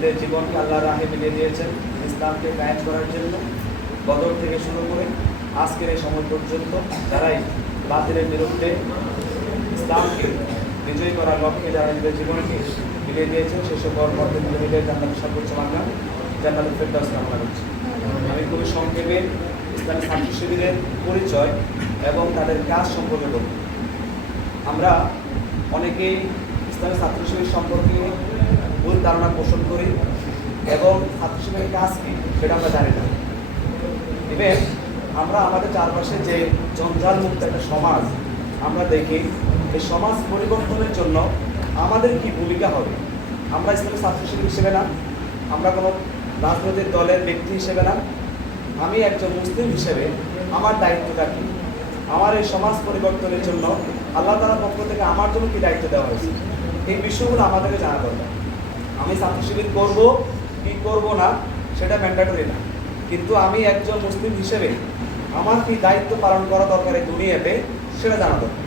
এদের জীবনকে আল্লাহর রাহে মিলিয়ে দিয়েছেন ইসলামকে কায়েম করার জন্য। বদর থেকে শুরু করে আজকের এই সময় পর্যন্ত যারাই বাতিলের বিরুদ্ধে ইসলামকে বিজয়ী করার লক্ষ্যে যারা নিজেদের জীবনকে মিলিয়ে দিয়েছেন সেসব মিলিয়ে জান্নাতের সর্বোচ্চ মাধ্যম জান্নাতুল ফেরদাউস কামনা করছি। আমি খুবই সংক্ষেপে ইসলামী ছাত্র শিবিরের পরিচয় এবং তাদের কাজ সম্পর্কে বলব। আমরা অনেকেই ইসলামী ছাত্র শিবির সম্পর্কে ভুল ধারণা পোষণ করি এবং ছাত্র শিবিরের কাজ কি সেটা আমরা জানি না। ইভেন আমরা আমাদের চারপাশে যে জঞ্জাল মুক্ত একটা সমাজ আমরা দেখি, এই সমাজ পরিবর্তনের জন্য আমাদের কি ভূমিকা হবে। আমরা ইসলামী ছাত্র শিবির হিসেবে না, আমরা কোনো রাজনৈতিক দলের ব্যক্তি হিসেবে না, আমি একজন মুসলিম হিসেবে আমার দায়িত্বটা কি, আমার এই সমাজ পরিবর্তনের জন্য আল্লাহ তাআলার পক্ষ থেকে আমার জন্য কি দায়িত্ব দেওয়া হয়েছে, এই বিষয়গুলো আমাদেরকে জানা দরকার। আমি ছাত্র শিবির করবো কি করব না সেটা ম্যান্ডেটরি না, কিন্তু আমি একজন মুসলিম হিসেবে আমার কি দায়িত্ব পালন করা দরকার এই দুনিয়াতে সেটা জানা দরকার।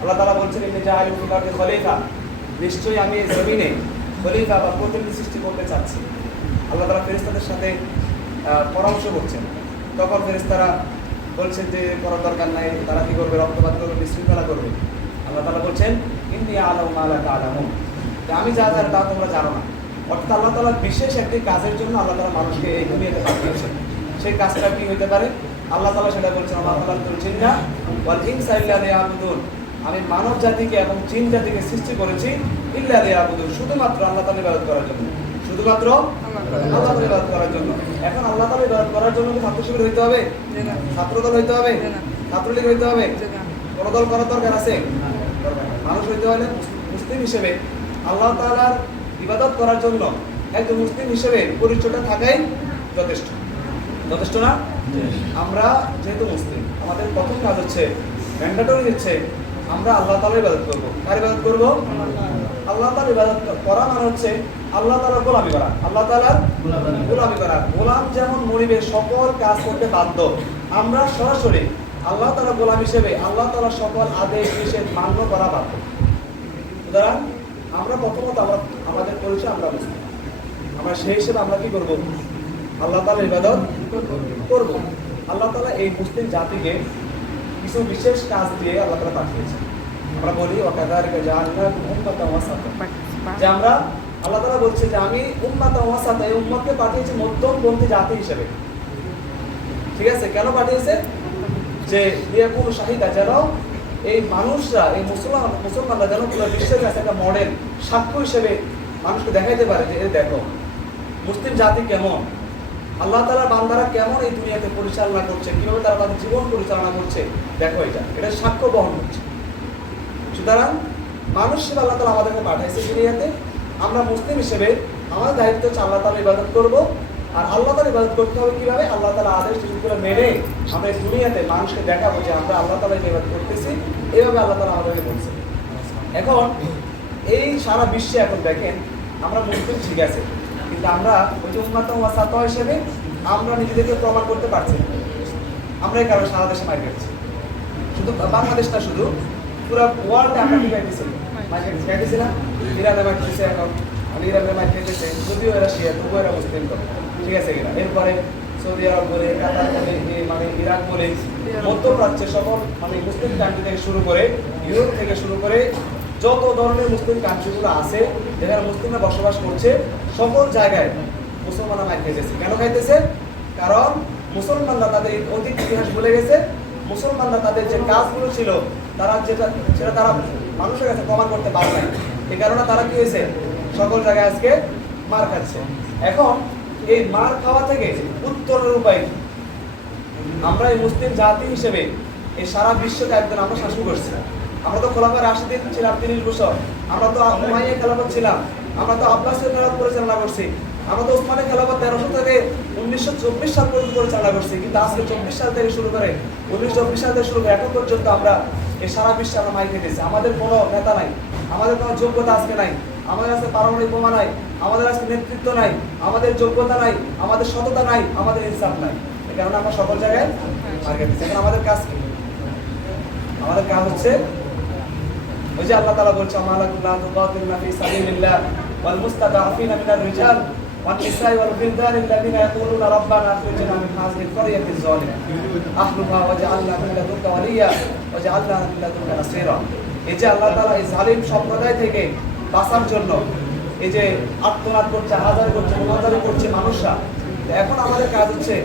আল্লাহ তাআলা বলছেন ইন্নী জাআইলুন ফিল আরদি খলিফা, নিশ্চয়ই আমি এই জমিনে খলিফা বা প্রতিনিধি সৃষ্টি করতে চাচ্ছি। আল্লাহ তাআলা ফেরেশতাদের সাথে পরামর্শ করছেন, তখন ফেরেশতারা বলছেন যে করার দরকার নাই, তারা কি করবে, রক্তপাত করবে, বিশৃঙ্খলা করবে। আল্লাহ তাআলা বলছেন ইন্নী আ'লামু মা লা তা'লামুন, আমি যা জানি তা তোমরা জানো না। অর্থাৎ আল্লাহ তাআলা বিশেষ একটি কাজের জন্য আল্লাহ তাআলা মানুষকে এই দুনিয়াতে পাঠিয়েছেন। সেই কাজটা কি হতে পারে আল্লাহ তাআলা সেটা বলছেন, আল্লাহ খালাকাতুল জিন্না ওয়াল ইনসা ইল্লা লিয়াবুদুন, আমি মানব জাতিকে এবং জিন জাতিকে সৃষ্টি করেছি ইল্লা লিয়াবুদুন, শুধুমাত্র আল্লাহ তাআলার ইবাদত করার জন্য, শুধুমাত্র আল্লাহ তাআলার ইবাদত করার জন্য। এখন আল্লাহ তাআলার ইবাদত করার জন্য কি ছাত্র শিবির হইতে হবে, ছাত্রদল হইতে হবে, ছাত্রলীগ হইতে হবে, কোন দল করার দরকার আছে? মানুষ হইতে হলে মুসলিম হিসেবে আল্লাহ তাআলার ইবাদত করার জন্য একজন মুসলিম হিসেবে পরিচয়টা থাকাই যথেষ্ট, যথেষ্ট না? আমরা যেহেতু মুসলিম, আমাদের প্রথম কাজ হচ্ছে, ম্যান্ডেটরি হচ্ছে, আমরা আল্লাহ তাআলার ইবাদত করব। কার ইবাদত করব? আল্লাহ তাআলার ইবাদত করা মানে হচ্ছে আল্লাহ তাআলার গোলামি করা, আল্লাহ তাআলার গোলামি করা। গোলাম যেমন মনিবের সকল কাজ করতে বাধ্য, আমরা সরাসরি আল্লাহ তাআলার গোলাম হিসেবে আল্লাহ তাআলার সকল আদেশ নিষেধ মান্য করা বাধ্য। সুতরাং আমরা প্রথমত আমাদের পরিচয় আমরা মুসলিম, আমরা সেই হিসেবে আমরা কি করব? আল্লাহ তাআলার ইবাদত করব। আল্লাহ তাআলা এই মুসলিম জাতিকে কিছু বিশেষ কাজ দিয়ে আল্লাহ তাআলা পাঠিয়েছেন। আমরা বলি ওয়াকাযালিকা জাআলনাকুম উম্মাতান ওয়াসাতা, যে আমরা আল্লাহ তাআলা বলছে যে আমি উম্মাতান ওয়াসাতা, এই উম্মতকে পাঠিয়েছি মধ্যমপন্থী জাতি হিসেবে। ঠিক আছে, কেন পাঠিয়েছে? যে লিয়াকুনু শাহিদা, যেন এই মানুষরা, এই মুসলমানরা যেন পুরো বিশ্বের কাছে একটা মডেল, সাক্ষ্য হিসেবে মানুষকে দেখাইতে পারে যে এই দেখো মুসলিম জাতি কেমন, আল্লাহ তাআলার বান্দারা কেমন এই দুনিয়াতে পরিচালনা করছে, কিভাবে তারা তাদের জীবন পরিচালনা করছে, দেখো এটা সাক্ষ্য বহন করছে। সুতরাং মানুষ হিসেবে আল্লাহ তাআলা আমাদেরকে পাঠাইছে দুনিয়াতে, আমরা মুসলিম হিসেবে আমাদের দায়িত্ব হচ্ছে আল্লাহ তাআলার ইবাদত করব। আর আল্লাহ তাআলার ইবাদত করতে হবে কিভাবে? আল্লাহ তাআলার আদেশ নিষেধগুলো মেনে আমরা এই দুনিয়াতে মানুষকে দেখাবো যে আমরা আল্লাহ তাআলার ইবাদত করতেছি, এইভাবে আল্লাহ তাআলা আমাদেরকে বলছে। এখন এই সারা বিশ্বে এখন দেখেন আমরা মুসলিম ঠিক আছে, কিন্তু আমরা ওই যে উম্মাতান ওয়াসাতা হিসেবে আমরা নিজেদেরকে প্রমাণ করতে পারছি না। আমরা এই কারণে সারা দেশে মাইর খাচ্ছি, শুধু বাংলাদেশ না, শুধু পুরো ওয়ার্ল্ডে আমরা কি খাইতেছি, খাইতেছি না? ইরানে মাইর খেয়েছে, এখন ইরানে মাইর খেতেছে, যদিও এরা শিয়া তবুও এরা মুসলিম করে, ঠিক আছে কিনা? এরপরে সৌদি আরব বলে, কাতার বলে, মানে ইরাক বলে, মধ্যপ্রাচ্যের সকল মানে মুসলিম কান্ট্রি থেকে শুরু করে, ইউরোপ থেকে শুরু করে যত ধরনের মুসলিম কান্ট্রিগুলো আছে যেখানে মুসলিমরা বসবাস করছে, সকল জায়গায় মুসলমানরা মাইর খাইতেছে। কেন খাইতেছে? কারণ মুসলমানরা তাদের অতীত ইতিহাস ভুলে গেছে, মুসলমানরা তাদের যে কাজগুলো ছিল তারা সেটা তারা মানুষের কাছে প্রমাণ করতে পারে না। এই কারণে তারা কি হয়েছে, সকল জায়গায় আজকে মার খাচ্ছে। এখন এই মার খাওয়া থেকে উত্তরের উপায়, আমরা এই মুসলিম জাতি হিসেবে এই সারা বিশ্বকে একজন আমরা শাসন করছি। আমরা তো খোলাফায়ে রাশিদিন ছিলাম 30 বছর, আমরা তো উমাইয়া খেলাফত ছিলাম, আমরা তো আব্বাসীয় খেলাফত পরিচালনা করছি, আমরা তো ওসমানী খেলাফত 1300 থেকে 1924 সাল পর্যন্ত পরিচালনা করছি। কিন্তু আজকে 24 সাল থেকে শুরু করে 1924 সাল থেকে শুরু করে এখন পর্যন্ত আমরা এই সারা বিশ্বে আমরা মাইর খেতেছি। আমাদের কোনো নেতা নাই, আমাদের কোনো যোগ্যতা আজকে নাই, আমাদের কাছে পারমাণবিক বোমা নাই, আমাদের কাছে নেতৃত্ব নাই, আমাদের যোগ্যতা নাই, আমাদের সততা নাই, আমাদের ইনসাফ নাই। এই কারণে আমরা সকল জায়গায় মাইর খেতেছি। এখন আমাদের কাজ কি? আমাদের কাজ হচ্ছে ওই যে আল্লাহ তাআলা বলছে আমালাকুল্লাহ তুকাতিলুনা ফি সাবিলিল্লাহ ওয়াল মুস্তাদআফিনা মিনার রিজাল والنساء والولدان الذين يقولون ربنا اخرجنا من هذه القرية الظالمة أهلها واجعلنا من لدنك وليا واجعلنا من لدنك نصيرا। এই যে আল্লাহ তাআলা এই জালিম সম্প্রদায় থেকে বাঁচার জন্য এই যে আত্মনাদ করছে, হাজার করছে, হাজারি করছে মানুষরা, এখন আমাদের কাজ হচ্ছে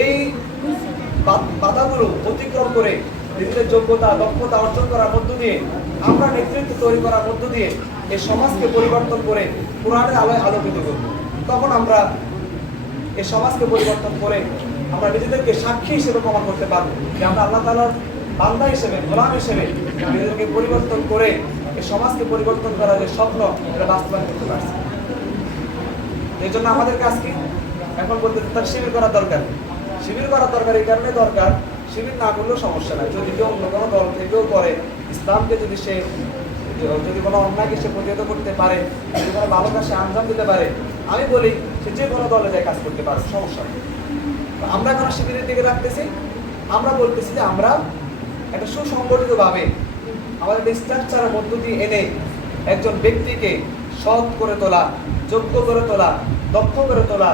এই বাধাগুলো অতিক্রম করে নিজেদের যোগ্যতা দক্ষতা অর্জন করার মধ্য দিয়ে, আমরা নেতৃত্ব তৈরি করার মধ্য দিয়ে এই সমাজকে পরিবর্তন করে কোরআনের আলোয় আলোকিত করব। তখন আমরা এই সমাজকে পরিবর্তন করে আমরা নিজেদেরকে সাক্ষী হিসেবে প্রমাণ করতে পারবো যে আমরা আল্লাহ তাআলার বান্দা হিসেবে, গোলাম হিসেবে নিজেদেরকে পরিবর্তন করে এই সমাজকে পরিবর্তন করার যে স্বপ্ন, এটা বাস্তবায়ন করতে পারছি। এই জন্য আমাদের কাজ কি? এখন বলতে তার শিবির করার দরকার। শিবির করার দরকার এই কারণে দরকার, শিবির না করলেও সমস্যা নাই। যদি কেউ অন্য কোনো দল থেকেও করে, ইসলামকে যদি সে যদি কোনো অন্যায়কে সে প্রতিহত করতে পারে, যদি কোনো ভালো কাজে আঞ্জাম দিতে পারে, আমি বলি সে যে কোনো দলে যায় কাজ করতে পারে, সমস্যা নেই। আমরা কোনো শিবিরের দিকে রাখতেছি, আমরা বলতেছি যে আমরা একটা সুসংগঠিতভাবে আমাদের একটা স্ট্রাকচারের মধ্য দিয়ে এনে একজন ব্যক্তিকে সৎ করে তোলা, যোগ্য করে তোলা, দক্ষ করে তোলা,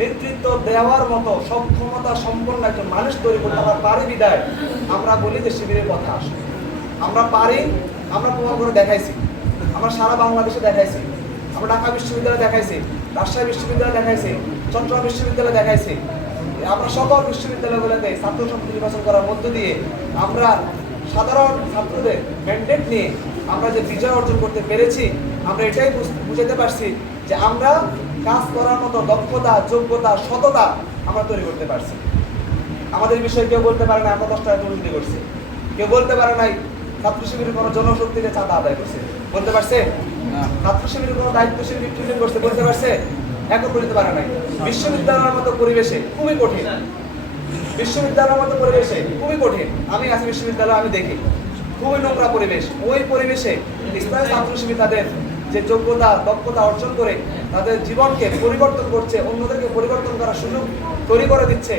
নেতৃত্ব দেওয়ার মতো সক্ষমতা সম্পন্ন একজন মানুষ তৈরি করতে আমরা পারি বিদায় আমরা বলি যে শিবিরের কথা আসে। আমরা পারি, আমরা প্রমাণ করে দেখাইছি, আমরা সারা বাংলাদেশে দেখাইছি, আমরা ঢাকা বিশ্ববিদ্যালয়ে দেখাইছি, রাজশাহী বিশ্ববিদ্যালয়ে দেখাইছি, চট্টগ্রাম বিশ্ববিদ্যালয়ে দেখাইছি। আমরা সকল বিশ্ববিদ্যালয়গুলোতে ছাত্র সংসদ নির্বাচন করার মধ্য দিয়ে আমরা সাধারণ ছাত্রদের ম্যান্ডেট নিয়ে আমরা যে বিজয় অর্জন করতে পেরেছি, আমরা এটাই বুঝাতে পারছি যে আমরা কাজ করার মতো দক্ষতা, যোগ্যতা, সততা আমরা তৈরি করতে পারছি। আমাদের বিষয়ে কেউ বলতে পারে না আমরা 10 টাকা দুর্নীতি করছি, কেউ বলতে পারে নাই ছাত্র শিবিরের কোনো জনশক্তিতে চাঁদা আদায় করছে, বলতে পারছে? ছাত্র শিবিরের কোনো দায়িত্বশীল রিপ্রেজেন্ট করছে, বলতে পারছে? এখন বলতে পারে নাই। বিশ্ববিদ্যালয়ের মতো পরিবেশে খুবই কঠিন, বিশ্ববিদ্যালয়ের মতো পরিবেশে খুবই কঠিন। আমি আছি বিশ্ববিদ্যালয়, আমি দেখি খুবই নোংরা পরিবেশ। ওই পরিবেশে ইসলামী ছাত্র শিবির তাদের যে যোগ্যতা দক্ষতা অর্জন করে তাদের জীবনকে পরিবর্তন করছে, অন্যদেরকে পরিবর্তন করার সুযোগ তৈরি করে দিচ্ছে,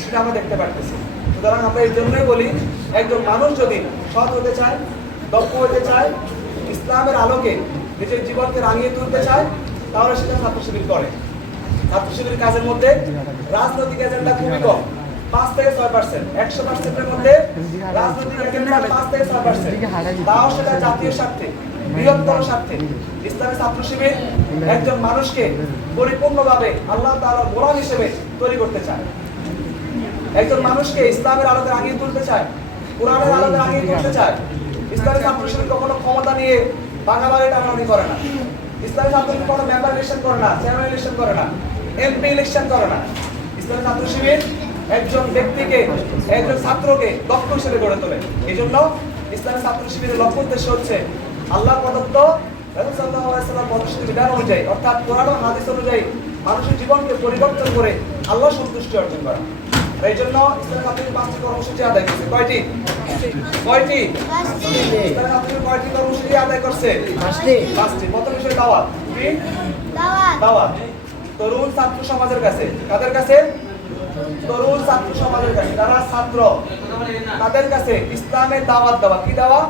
সেটা আমরা দেখতে পারতেছি। সুতরাং আমরা এই জন্যই বলি, একজন মানুষ যদি সৎ হতে চায়, দক্ষ হতে চায়, ইসলামের আলোকে নিজের জীবনকে রাঙিয়ে তুলতে চায়, তাহলে সেটা ছাত্র শিবির করে। ছাত্র শিবির কাজের মধ্যে রাজনৈতিক এজেন্ডা খুবই কম, 5 থেকে 6%। 100%-এর মধ্যে রাজনৈতিক এজেন্ডা 5 থেকে 6%। তাও সেটা জাতীয় স্বার্থে, বৃহত্তর স্বার্থে। ইসলামী ছাত্র শিবির একজন মানুষকে পরিপূর্ণভাবে আল্লাহ তাআলার গোলাম হিসেবে তৈরি করতে চায়, একজন মানুষকে ইসলামের আলোতে রাঙিয়ে তুলতে চায়, কোরআনের আলোতে রাঙিয়ে তুলতে চায়। ইসলামী ছাত্র শিবির কখনো ক্ষমতা নিয়ে ভাগাভাগি টানাটানি করে না। ইসলামী ছাত্র শিবির কোনো মেম্বার ইলেকশন করে না, চেয়ারম্যান ইলেকশন করে না, এমপি ইলেকশন করে না। ইসলামী ছাত্র শিবির একজন ব্যক্তিকে, একজন ছাত্রকে দক্ষ হিসেবে গড়ে তোলে। এই জন্য ইসলামী ছাত্র শিবিরের লক্ষ্য উদ্দেশ্য হচ্ছে আল্লাহ প্রদত্ত রাসূল সাল্লাল্লাহু আলাইহি ওয়াসাল্লাম প্রদর্শিত বিধান অনুযায়ী, অর্থাৎ কোরআন ও হাদিস অনুযায়ী মানুষের জীবনকে পরিবর্তন করে আল্লাহ সন্তুষ্টি অর্জন করা। এই জন্য ইসলামী ছাত্র শিবির 5টি কর্মসূচি আদায় করছে। কয়টি? ইসলামী ছাত্র শিবির কয়টি কর্মসূচি আদায় করছে? 5টি। প্রথম বিষয় দাওয়াত। কি? দাওয়াত। তরুণ ছাত্র সমাজের কাছে, কাদের কাছে? তরুণ ছাত্র সমাজের কাছে, যারা ছাত্র তাদের কাছে ইসলামের দাওয়াত দেওয়া। কি দেওয়া?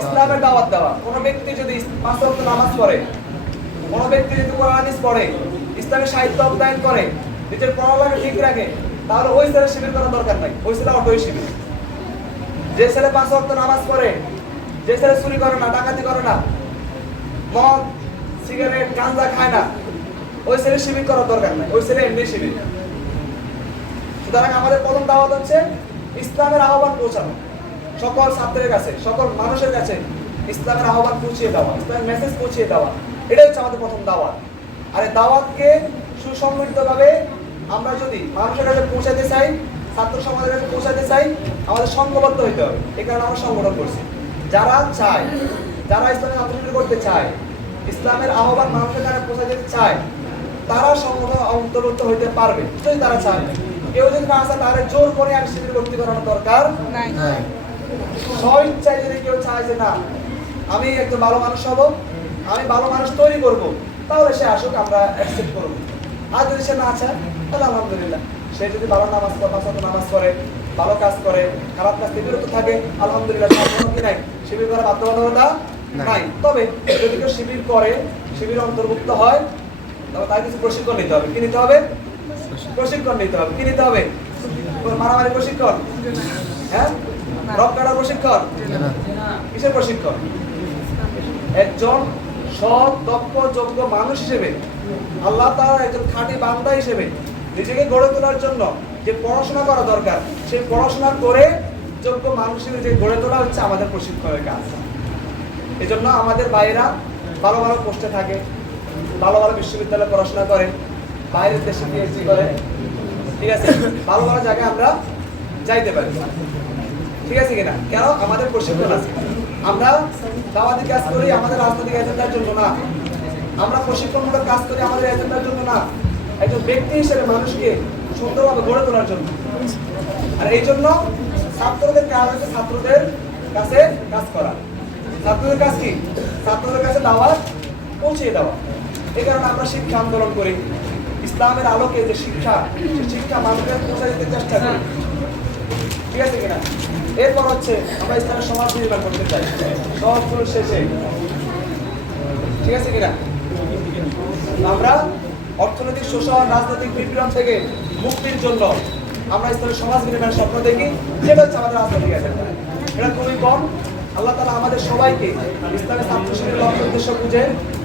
ইসলামের দাওয়াত দেওয়া। কোনো ব্যক্তি যদি 5 ওয়াক্ত নামাজ পড়ে, কোনো ব্যক্তি যদি কোরআন হাদিস পড়ে, ইসলামের সাহিত্য অধ্যয়ন করে, নিজের পড়ালেখা ঠিক রাখে, তাহলে ওই ছেলে শিবির করার দরকার নাই, ওই ছেলে অটোই শিবির। যে ছেলে 5 ওয়াক্ত নামাজ পড়ে, যে ছেলে চুরি করে না, ডাকাতি করে না, মদ সিগারেট গাঁজা খায় না, ওই ছেলে শিবির করার দরকার নাই, ওই ছেলে এমনি শিবির। সুতরাং আমাদের প্রথম দাওয়াত হচ্ছে ইসলামের আহ্বান পৌঁছানো, সকল ছাত্রের কাছে, সকল মানুষের কাছে ইসলামের আহ্বান পৌঁছিয়ে দেওয়া, ইসলামের মেসেজ পৌঁছিয়ে দেওয়া, এটাই হচ্ছে আমাদের প্রথম দাওয়াত। আর এই দাওয়াতকে সুসংগঠিতভাবে আমরা যদি মানুষের কাছে পৌঁছাতে চাই, ছাত্র সমাজের কাছে পৌঁছাতে চাই, আমাদের সংঘবদ্ধ হইতে হবে। এই কারণে আমরা সংগঠন করছি। যারা চায়, যারা ইসলামের আন্দোলন করতে চায়, ইসলামের আহ্বান মানুষের কাছে পৌঁছাতে চায়, তারা সংগঠন অন্তর্ভুক্ত হইতে পারবে যদি তারা চায়। কেউ যদি না চায় তাহলে জোর করে আর শিবির ভর্তি করানোর দরকার নাই। স্বইচ্ছায় যদি কেউ চায় যে না আমি একজন ভালো মানুষ হব, আমি ভালো মানুষ তৈরি করব, তাহলে সে আসুক, আমরা অ্যাকসেপ্ট করব। আর যদি সে না চায় তাহলে আলহামদুলিল্লাহ, সে যদি ভালো নামাজ করে, ভালো কাজ করে, খারাপ কাজ থেকে বিরত থাকে, আলহামদুলিল্লাহ, কোনো কি নাই, শিবির করার বাধ্যবাধকতা নাই। তবে যদি কেউ শিবির করে, শিবির অন্তর্ভুক্ত হয়, তবে তার কিছু প্রশিক্ষণ নিতে হবে। কি নিতে হবে? প্রশিক্ষণ নিতে হবে। কি নিতে হবে? মারামারি প্রশিক্ষণ, হ্যাঁ, রক কাটার প্রশিক্ষণ, কিসের প্রশিক্ষণ? একজন সৎ, দক্ষ, যোগ্য মানুষ হিসেবে, আল্লাহ তাআলার একজন খাঁটি বান্দা হিসেবে নিজেকে গড়ে তোলার জন্য যে পড়াশোনা করা দরকার, সেই পড়াশোনা করে যোগ্য মানুষ হিসেবে যে গড়ে তোলা হচ্ছে আমাদের প্রশিক্ষণের কাজ। এজন্য আমাদের ভাইয়েরা ভালো ভালো পোস্টে থাকে, ভালো ভালো বিশ্ববিদ্যালয়ে পড়াশোনা করে, বাইরের দেশে পিএইচডি করে, ঠিক আছে, ভালো ভালো জায়গায় আমরা যাইতে পারি, ঠিক আছে কিনা? কেন? আমাদের প্রশিক্ষণ আছে। আমরা দাওয়াতি কাজ করি আমাদের রাজনৈতিক এজেন্ডার জন্য না, আমরা প্রশিক্ষণমূলক কাজ করি আমাদের এজেন্ডার জন্য না, একজন ব্যক্তি হিসেবে মানুষকে সুন্দরভাবে গড়ে তোলার জন্য। আর এই জন্য ছাত্রদের কাজ হচ্ছে ছাত্রদের কাছে কাজ করা। ছাত্রদের কাজ কি? ছাত্রদের কাছে দাওয়াত পৌঁছে দেওয়া। এই কারণে আমরা শিক্ষা আন্দোলন করি, ইসলামের আলোকে যে শিক্ষা, সেই শিক্ষা মানুষের পৌঁছে দিতে চেষ্টা করি, ঠিক আছে কিনা? এরপর হচ্ছে আমরা ইসলামের সমাজ নির্মাণ করতে চাই সব শেষে, ঠিক আছে কিনা? আমরা অর্থনৈতিক শোষণ, রাজনৈতিক বিপ্লব থেকে মুক্তির জন্য আমরা ইসলামের সমাজ নির্মাণের স্বপ্ন দেখি। সেটা হচ্ছে আমাদের রাজনৈতিক এজেন্ডা। এটা খুবই কম। আল্লাহ তাআলা আমাদের সবাইকে ইসলামের ছাত্র শিবিরের লক্ষ্য উদ্দেশ্য বুঝে,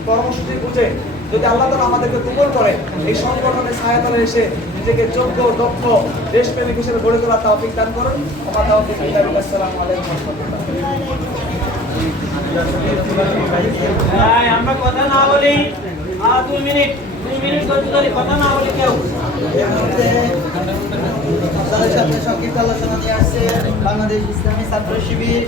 কর্মসূচি বুঝে যদি আল্লাহ তাআলা আমাদেরকে কবুল করে, এই সংগঠনের ছায়াতলে এসে নিজেকে যোগ্য, দক্ষ, দেশপ্রেমিক হিসেবে গড়ে তোলার তৌফিক দান করুন। আমার তৌফিক বিল্লাহ। আসসালামু আলাইকুম ওয়া রাহমাতুল্লাহ। আমরা কথা না বলি, 2 মিনিট কথা না বলি কেউ। আপনাদের সাথে সংক্ষিপ্ত আলোচনা নিয়ে আসছে বাংলাদেশ ইসলামী ছাত্র শিবির